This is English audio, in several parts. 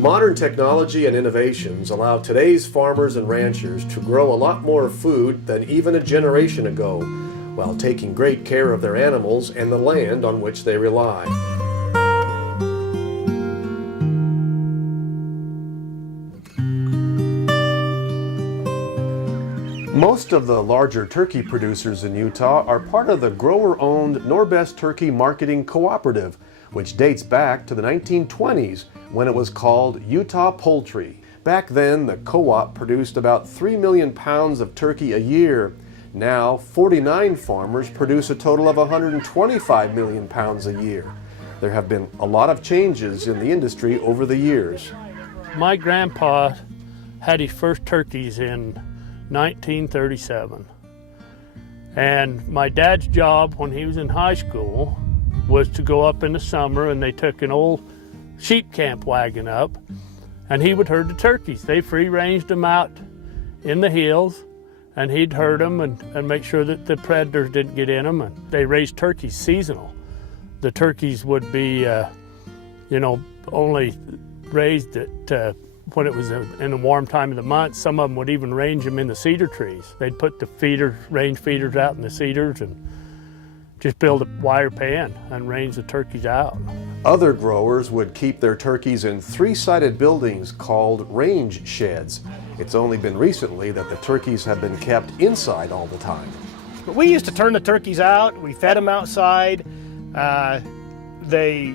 Modern technology and innovations allow today's farmers and ranchers to grow a lot more food than even a generation ago, while taking great care of their animals and the land on which they rely. Most of the larger turkey producers in Utah are part of the grower-owned Norbest Turkey Marketing Cooperative, which dates back to the 1920s when it was called Utah Poultry. Back then, the co-op produced about 3 million pounds of turkey a year. Now, 49 farmers produce a total of 125 million pounds a year. There have been a lot of changes in the industry over the years. My grandpa had his first turkeys in 1937. And my dad's job when he was in high school was to go up in the summer, and they took an old sheep camp wagon up, and he would herd the turkeys. They free-ranged them out in the hills, and he'd herd them and make sure that the predators didn't get in them. And they raised turkeys seasonal. The turkeys would be, only raised at when it was in the warm time of the month. Some of them would even range them in the cedar trees. They'd put the range feeders out in the cedars and just build a wire pen and range the turkeys out. Other growers would keep their turkeys in three-sided buildings called range sheds. It's only been recently that the turkeys have been kept inside all the time. But we used to turn the turkeys out. We fed them outside. They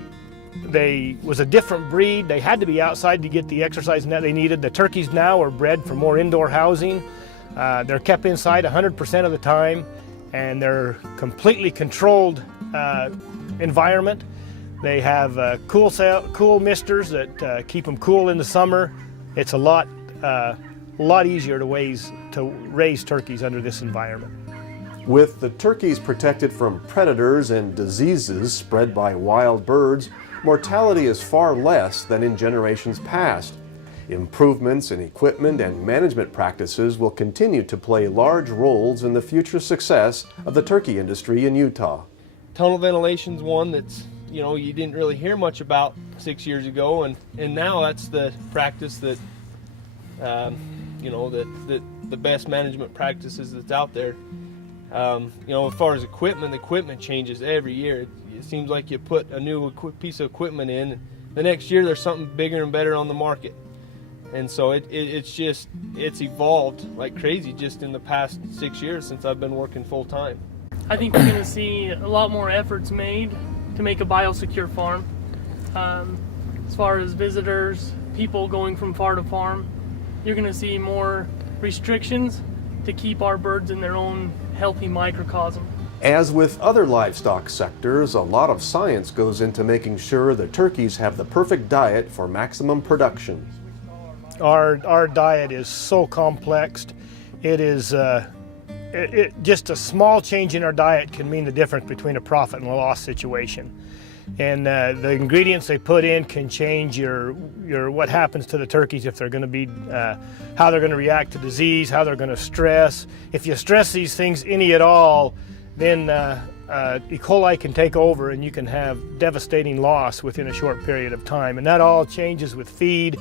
was a different breed. They had to be outside to get the exercise that they needed. The turkeys now are bred for more indoor housing. They're kept inside 100% of the time, and they're completely controlled environment. They have cool misters that keep them cool in the summer. It's a lot easier to raise turkeys under this environment. With the turkeys protected from predators and diseases spread by wild birds, mortality is far less than in generations past. Improvements in equipment and management practices will continue to play large roles in the future success of the turkey industry in Utah. Tunnel ventilation's one that's, you didn't really hear much about 6 years ago, and now that's the practice that, that the best management practices that's out there. As far as equipment, the equipment changes every year. It seems like you put a new piece of equipment in, and the next year there's something bigger and better on the market. And so it's evolved like crazy just in the past 6 years since I've been working full time. I think we're going to see a lot more efforts made to make a biosecure farm. As far as visitors, people going from farm to farm, you're going to see more restrictions to keep our birds in their own healthy microcosm. As with other livestock sectors, a lot of science goes into making sure the turkeys have the perfect diet for maximum production. Our diet is so complex. It is just a small change in our diet can mean the difference between a profit and a loss situation. And the ingredients they put in can change your what happens to the turkeys, if they're going to be, how they're going to react to disease, how they're going to stress. If you stress these things any at all, then E. coli can take over and you can have devastating loss within a short period of time. And that all changes with feed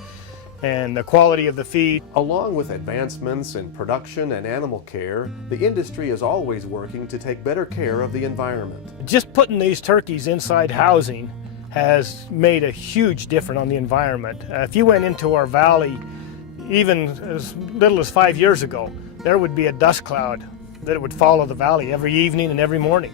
and the quality of the feed. Along with advancements in production and animal care, the industry is always working to take better care of the environment. Just putting these turkeys inside housing has made a huge difference on the environment. If you went into our valley, even as little as 5 years ago, there would be a dust cloud that would follow the valley every evening and every morning.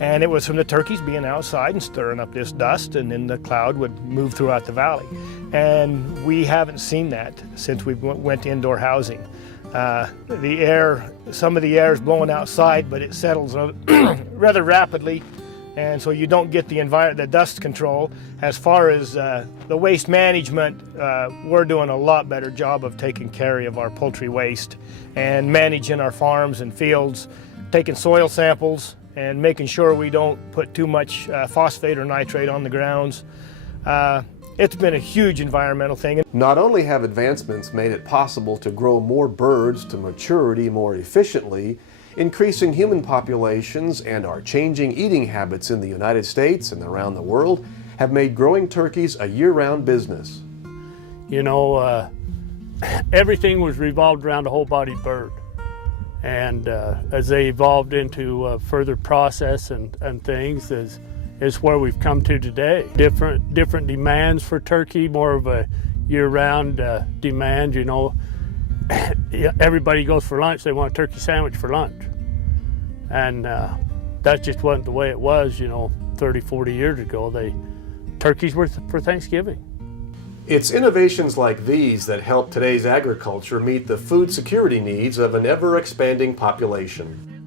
And it was from the turkeys being outside and stirring up this dust, and then the cloud would move throughout the valley. And we haven't seen that since we went to indoor housing. The air, some of the air is blowing outside, but it settles rather rapidly, and so you don't get the dust control. As far as the waste management, we're doing a lot better job of taking care of our poultry waste and managing our farms and fields, taking soil samples and making sure we don't put too much phosphate or nitrate on the grounds. It's been a huge environmental thing. Not only have advancements made it possible to grow more birds to maturity more efficiently, increasing human populations and our changing eating habits in the United States and around the world have made growing turkeys a year-round business. You know, everything was revolved around a whole-bodied bird. And as they evolved into further process and things is where we've come to today. Different demands for turkey, more of a year-round demand. You know, everybody goes for lunch, they want a turkey sandwich for lunch. And that just wasn't the way it was, you know, 30, 40 years ago. Turkeys were for Thanksgiving. It's innovations like these that help today's agriculture meet the food security needs of an ever-expanding population.